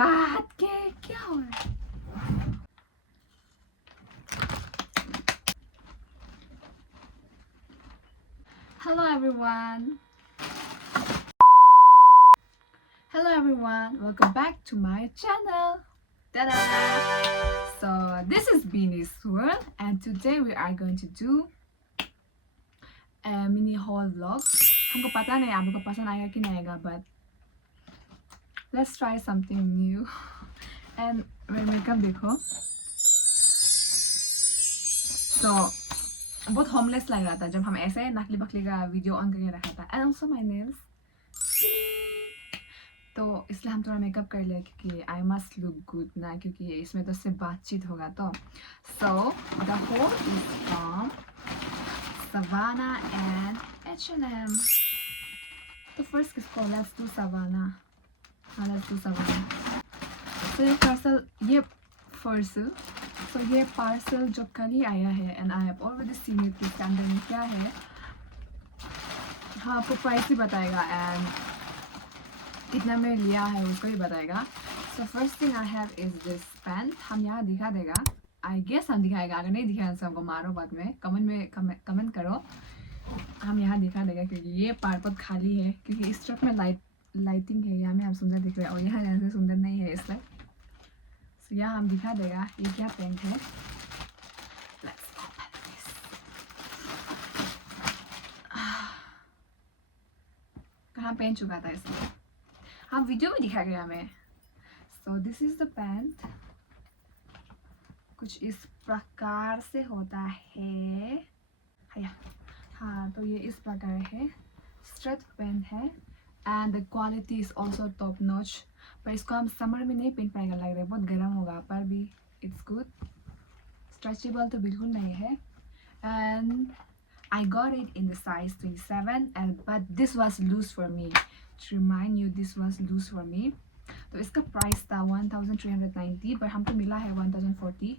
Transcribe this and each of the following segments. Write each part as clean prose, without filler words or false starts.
God के क्या हो रहा है? Hello everyone. Hello everyone. Welcome back to my channel. Ta-da! So this is Beanie's World, and today we are going to do a mini haul vlog. हमको पता नहीं आप लोग को पसंद आएगा कि नहीं आएगा, but let's try something new. And मेरा मेकअप देखो. So बहुत होमलेस लग रहा था जब हम ऐसे नकली बकली का वीडियो ऑन करके रखा था. And also my nails. तो इसलिए हम थोड़ा मेकअप कर लिया क्योंकि आई मस्ट लुक गुड ना, क्योंकि इसमें तो सिर्फ बातचीत होगा. तो so the haul is from Savannah and H&M. तो फर्स्ट किसको? Let's do Savannah. हाँ, लेट्स डू Savannah. तो ये पार्सल जो कल ही आया है and I have already seen it. इसके अंदर में क्या है, हाँ आपको प्राइस भी बताएगा एंड कितना में लिया है उसको भी बताएगा. So first thing I have is this pant. हम यहाँ दिखा देगा, आई गेस हम दिखाएगा. अगर नहीं दिखाया तो हमको मारो बाद में कमेंट करो. हम यहाँ दिखा देगा क्योंकि ये पार्ट बहुत खाली है, क्योंकि इस ट्रक में लाइटिंग है. यहाँ में हम सुंदर दिख रहे हैं और यहाँ से सुंदर नहीं है इसलिए. सो यहाँ हम दिखा देगा ये क्या पैंट है. Let's open this. कहाँ पहन चुका था इसमें, हाँ वीडियो में दिखा गया हमें. सो दिस इज द पैंट. कुछ इस प्रकार से होता है. हाँ तो ये इस प्रकार है. स्ट्रेच पैंट है and the quality is also top notch. पर इसको हम समर में नहीं पहन पाएगा, लग रहा है बहुत गर्म होगा. पर भी इट्स गुड. स्ट्रेचेबल तो बिल्कुल नहीं है. And I got it in the size 27 and but this was loose for me. To remind you, this was loose for me. तो इसका प्राइस था 1390 पर हमको मिला है 1040.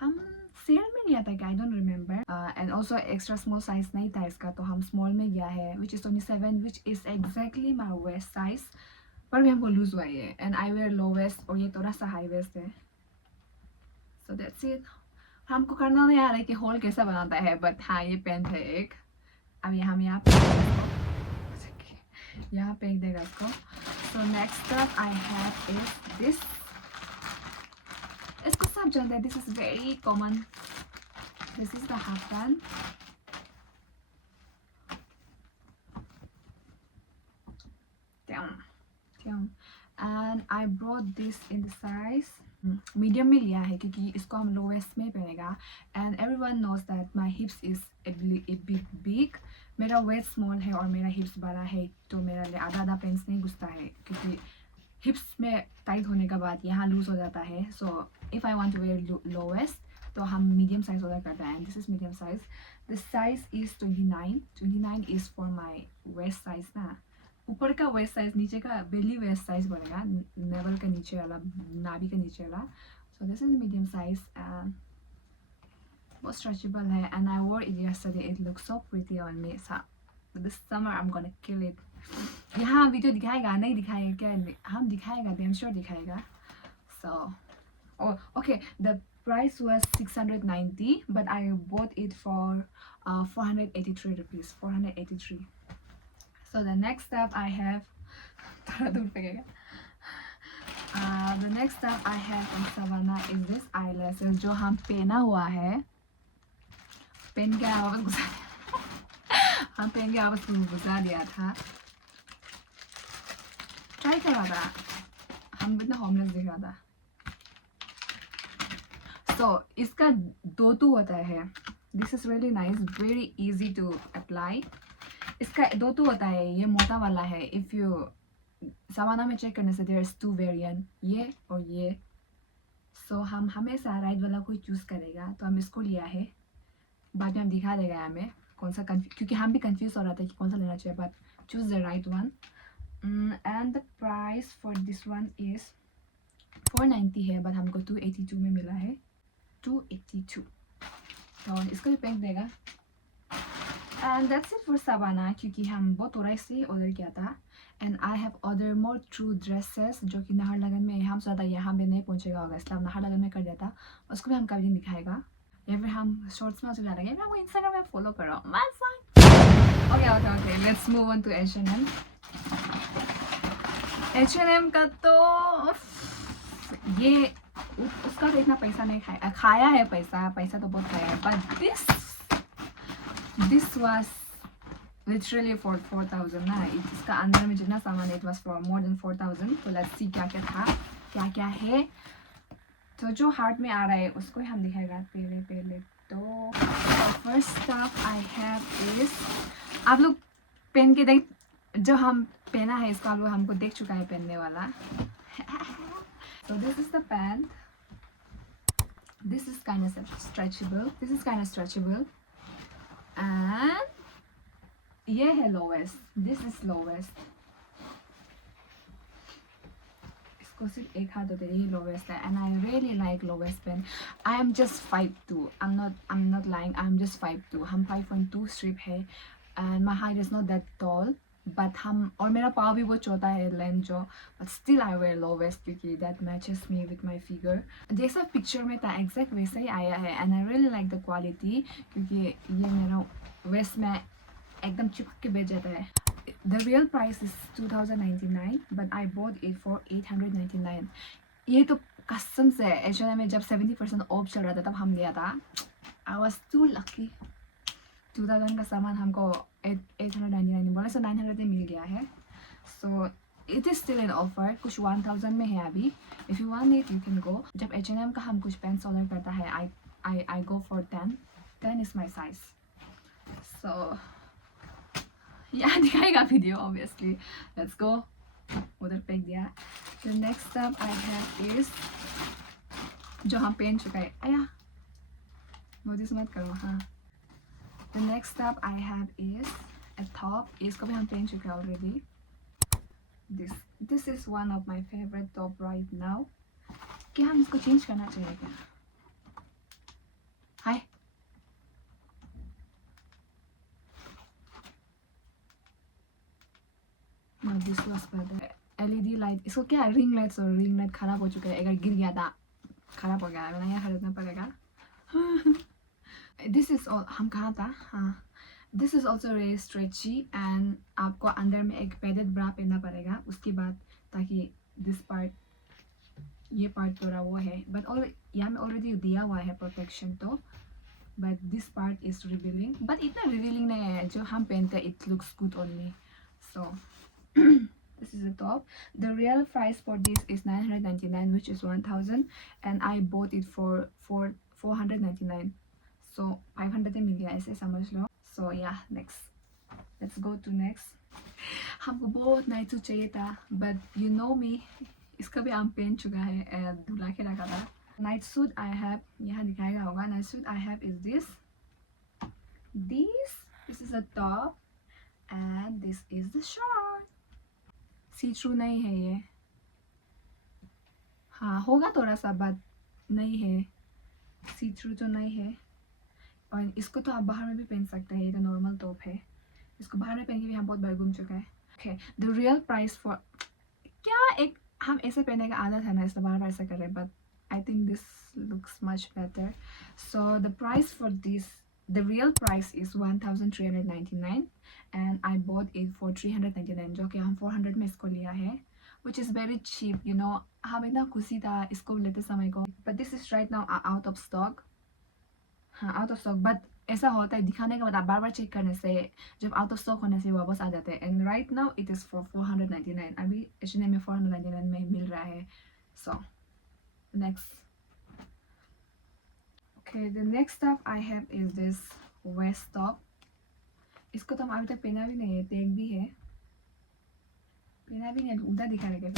हम सेल में लिया था क्या, I don't remember. And also extra small size नहीं था इसका, तो हम स्मॉल में गया है which is 27 which is exactly my waist size. पर भी हमको लूज हुआ है and I wear low waist और ये थोड़ा सा हाई वेस्ट है. So that's it. हमको करना नहीं आ रहा है कि होल कैसा बनाता है, बट हाँ ये पेंट है एक. अब हम यहाँ फेंक देगा इसको. So next up I have is this. इसको सब जानते हैं, this is very common. This is the half pant. And I brought this in the size medium में लिया है क्योंकि इसको हम लोवेस्ट में पहनेगा. And everyone knows that my hips is a bit big. मेरा वेस्ट स्मॉल है और मेरा हिप्स बड़ा है, तो मेरा लिए आधा पेंट्स नहीं घुसता है क्योंकि हिप्स में टाइट होने के बाद यहाँ लूज हो जाता है. So if I want to wear low waist तो हम मीडियम साइज ऑर्डर करते हैं. This is medium size. The size is 29 is for my waist size ना. ऊपर का वेस्ट साइज, नीचे का बेली वेस्ट साइज बनेगा, नेवल का नीचे वाला, नाभि का नीचे वाला. So this is medium size. बहुत स्ट्रेचेबल है and I wore it yesterday. It looks so pretty on me. This summer I am gonna kill it. यहाँ वीडियो दिखाएगा नहीं दिखाएगा क्या, हम दिखाएगा, आई एम श्योर दिखाएगा. So okay, the price was 690 but I bought it for 483 rupees. 483. So the next step I have the next step I have from Savannah is this eyelashes जो हम पहना हुआ है. पेन के वापस घुसा हम पेन के वापस घुसा दिया था. ट्राई कर रहा था, हम इतना होमलेस दिख रहा था. So इसका 2 होता है. This is really nice, very easy to apply. इसका 2 होता है, ये मोटा वाला है. इफ़ यू Savannah में चेक करने से there is 2 वेरिएंट, ये और ये. सो हम हमेशा राइट वाला कोई चूज़ करेगा, तो हम इसको लिया है. बाद में हम दिखा देगा हमें कौन सा क्योंकि हम भी कंफ्यूज हो रहा था कि कौन सा लेना चाहिए. But choose the right one. And the price for this one is 490 है, बट हमको 282 में मिला है. 282. तो इसको भी फेंक देगा. And that's it for Savannah क्योंकि हम बहुत थोड़ा से ऑर्डर किया था. And I have ordered more true dresses जो कि नाहरलगुन में हम सोचा था यहाँ पे नहीं पहुँचेगा होगा इसलिए हम नाहरलगुन में कर दिया था. उसको भी हम कभी नहीं दिखाएगा या फिर हम शॉर्ट्स में उसको डालेंगे. मैं वो इंस्टाग्राम में फॉलो कर रहा हूँ. Okay, let's move on to H&M. H&M का तो ये उसका तो इतना पैसा नहीं खाया है. पैसा तो बहुत खाया है. But this was literally for 4,000 ना. इसका अंदर में जितना सामान it was for more than 4,000. तो let's see क्या क्या था क्या है. तो जो हार्ट में आ रहा है उसको हम दिखाएगा पहले तो first stuff I have is आप लोग पहन के देख जो हम पहना है इसका आप लोग हमको देख चुका है पहनने वाला. So this is the pant. This is kind of stretchable. And ये है lowest. This is lowest. इसको सिर्फ एक हाथ होते ही lowest है. And I really like lowest pant. I am just 5'2". I'm not lying. I'm just 5'2". हम 5.2 strip है. And my height is not that tall. But हम और मेरा पाँव भी बहुत छोटा है लेंथ जो. But still I wear low waist क्योंकि that matches me with my figure. जैसा पिक्चर में था exact वैसा ही आया है. And I really like the quality क्योंकि ये मेरा वेस्ट में एकदम चिपक के बैठ जाता है. The real price is 2,099 but I bought it for 899. ये तो कसम से H&M में जब 70% ऑफ चल रहा था तब हम लिया था. I was too lucky. 2,000 का सामान हमको 899 बोले सो 900 में मिल गया है. So it is still an offer. कुछ 1,000 में है अभी. If you want it you can go. जब H&M का हम कुछ पेंट्स ऑर्डर करता है I go for 10. 10 is my size. So यहाँ दिखाएगा वीडियो obviously. Let's go. उधर फेंक दिया. The next stuff I have is जो हम पहन चुका है. आया नोटिस मत करो. हाँ. The next stuff I have is a top. इसको भी हम पहन चुके हैं already. This is one of my favorite top right now. क्या हम इसको change करना चाहिए क्या? Hi. No, this was better. LED light. इसको क्या ring lights और ring light खराब हो चुका है. अगर गिर गया था खराब हो गया. मैंने यहाँ खरीदना पड़ेगा. This is all हम कहाँ था. हाँ. This is also very stretchy and आपको अंदर में एक padded bra पहनना पड़ेगा उसके बाद ताकि this part ये part थोड़ा वो है. But यहाँ में already दिया हुआ है protection तो. But this part is revealing. But इतना revealing नहीं है जो हम पहनते हैं. It looks good on me. So this is the top. The real price for this is 999 which is 1,000 and I bought it for 499. So 500 में मिल गया ऐसे समझ लो. So yeah, next. Let's go to next. हमको बहुत night suit चाहिए था but you know me इसका भी हम पहन चुका है धुला के रखा था. Night suit I have यहाँ दिखाएगा होगा. Night suit I have is this. This is the top and this is the short. See through नहीं है ये. हाँ होगा थोड़ा सा but नहीं है. See through तो नहीं है. और इसको तो आप बाहर में भी पहन सकते हैं. ये तो नॉर्मल टॉप है. इसको बाहर में पहन के भी हम बहुत बार घूम चुका है. Okay, the real price for क्या एक हम ऐसे पहनने का आदत है ना इसलिए बार बार ऐसा कर रहे हैं. But I think this looks much better. So the price for this, the real price is 1,399 and I bought it for 399 जो कि हम 400 में इसको लिया है. Which is very cheap, you know. हम इतना खुशी था इसको लेते समय को. But this is right now out of stock. हाँ out of stock. But ऐसा होता है दिखाने के बाद आप बार बार चेक करने से जब आउट ऑफ स्टॉक होने से वापस आ जाते हैं. And right now it is for 499. अभी H&M में 499 में मिल रहा है. So next. Okay the next stuff I have is this waist top. इसको तो हम अभी तक पहना भी नहीं है. टैग भी है. पहना भी नहीं उधर दिखा रहे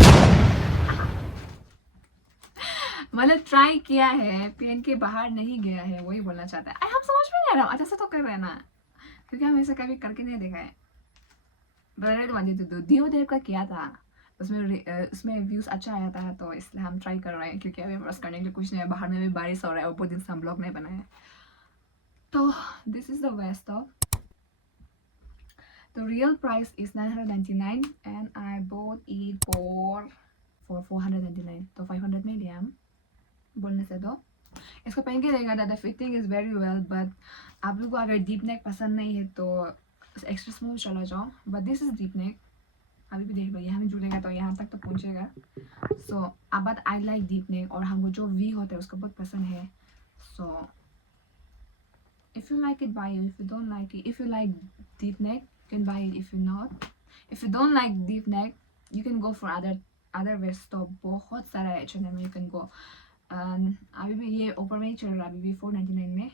मतलब ट्राई किया है पहन के बाहर नहीं गया है वही बोलना चाहता है. हम समझ में नहीं आ रहा. अच्छा से तो कर रहे हैं ना क्योंकि हम ऐसा कभी करके नहीं देखा है. दियो देव का किया था उसमें व्यूज अच्छा आया था तो इसलिए हम ट्राई कर रहे हैं क्योंकि अभी बस करने के लिए कुछ नहीं है. बाहर में भी बारिश हो रहा है और बहुत दिन से हम ब्लॉग नहीं बनाए. तो this is the waist top. The real price is 999 and I bought it for 499. तो 500 में लिया हम बोलने से तो इसको पहन के देखा था. Fitting is very well but आप लोग को अगर डीप नेक पसंद नहीं है तो एक्स्ट्रा स्मॉल चला जाओ. But this is deep neck. अभी भी देख लो यहाँ में जुड़ेगा तो यहाँ तक तो पहुँचेगा. So but I like deep neck और हमको जो वी होता है उसको बहुत पसंद है. सो if you like it, buy it. If you don't like it, if you like deep neck, you can buy it. If you not, if you don't like deep neck, you can go for other waist तो बहुत सारा है H&M में you can go. अभी भी ये ऊपर में ही चल रहा है. अभी भी 499 में.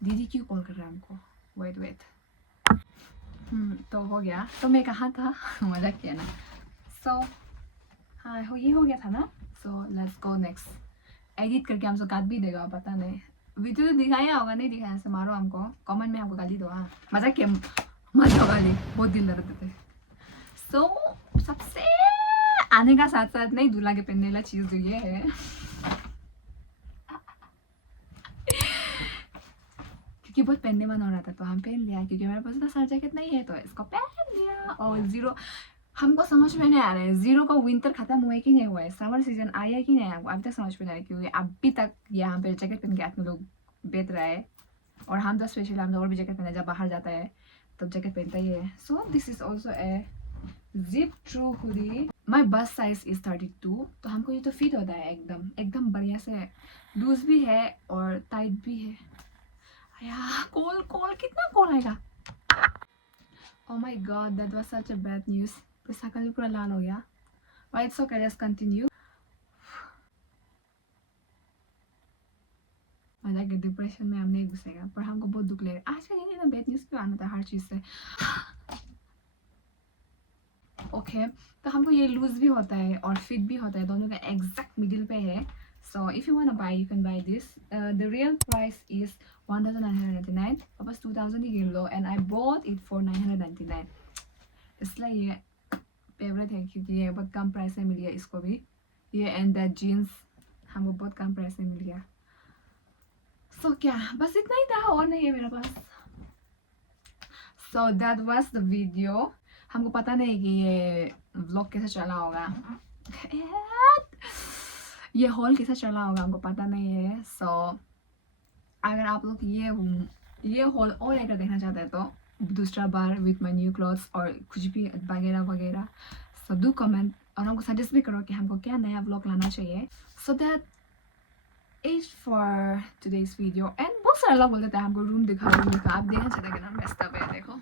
दीदी क्यों कॉल कर रहा है हमको? वेट तो हो गया. तो मैं कहाँ था? मजाक किया ना. सो हाँ ये हो गया था ना. So let's go next. Edit करके हमको काट भी देगा पता नहीं. वीडियो तो दिखाया होगा नहीं दिखाया से मारो हमको कमेंट में हमको गाली दो. हाँ मजाक किया मत दो गाली. बहुत दिल दर्द थे. सो सबसे आने का साथ साथ नहीं दूल्हा के पहनने वाला चीज जो ये है क्योंकि बहुत पहनने मन हो रहा था तो हम पहन लिया क्योंकि मेरे पास इतना सारा जैकेट नहीं है तो इसको पहन लिया. और जीरो हमको समझ में नहीं आ रहा है जीरो का विंटर खत्म हुआ है कि नहीं हुआ है. समर सीजन आया कि नहीं आया अभी तक समझ में नहीं आ रहा है क्योंकि अभी तक यहाँ पे जैकेट पहन के आदमी लोग बेच रहा है. और हम तो स्पेशली हम और भी जैकेट पहने जब बाहर जाता है तब जैकेट पहनता ही है. So this is also a zip through hoodie. My bust size is 32 तो हमको ये तो फिट होता है एकदम बढ़िया से. लूज भी है और टाइट भी है. कॉल कितना कॉल आएगा. Oh my god, that was such a bad news. तो शकल भी पूरा लाल हो गया. But it's okay, let's continue. मजाक डिप्रेशन में हम नहीं घुसेगा पर हमको बहुत दुख लगेगा. आजकल ये ना बैड न्यूज़ क्यों आना था हर चीज़ से. ओके तो हमको ये लूज भी होता है और फिट भी होता है दोनों का एग्जैक्ट मिडिल पे है. So if you wanna buy, you can buy this. The real price is 1,999. वापस 2,000 ही गिन लो and I bought it for 999. इसलिए ये फेवरेट है क्योंकि ये बहुत कम प्राइस में मिल गया इसको भी. ये एंड दैट जीन्स हमको बहुत कम प्राइस में मिल गया. So क्या बस इतना ही था और नहीं है मेरे पास. So that was the video. हमको पता नहीं कि ये व्लॉग कैसे चला होगा ये हॉल कैसे चला होगा हमको पता नहीं है. सो अगर आप लोग ये हॉल और लेकर देखना चाहते हैं तो दूसरा bar with my new clothes और कुछ भी वगैरह वगैरह सो डू कमेंट और हमको सजेस्ट भी करो कि हमको क्या नया व्लॉग लाना चाहिए. So that is for today's video. And बहुत सारे लोग बोलते थे हमको रूम दिखा. आप देखना चाहते कि ना मेस्ट अप है. देखो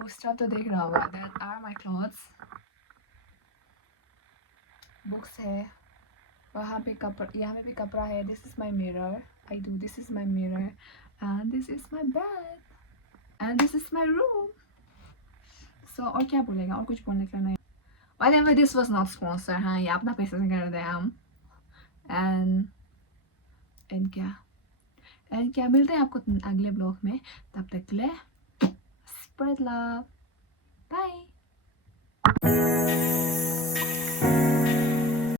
पोस्टर तो देख रहा होगा. That are my clothes. Books है वहाँ पे कपड़ा यहाँ पे भी कपड़ा है. This is my mirror. I do this is my mirror and this is my bed and this is my room. So और क्या बोलेगा और कुछ बोलने का नहीं. Whatever, this was not sponsor. हाँ ये अपना पैसे से कर रहे हैं हम. एंड क्या मिलते हैं आपको अगले ब्लॉग में. तब तक के लिए spread love. Bye.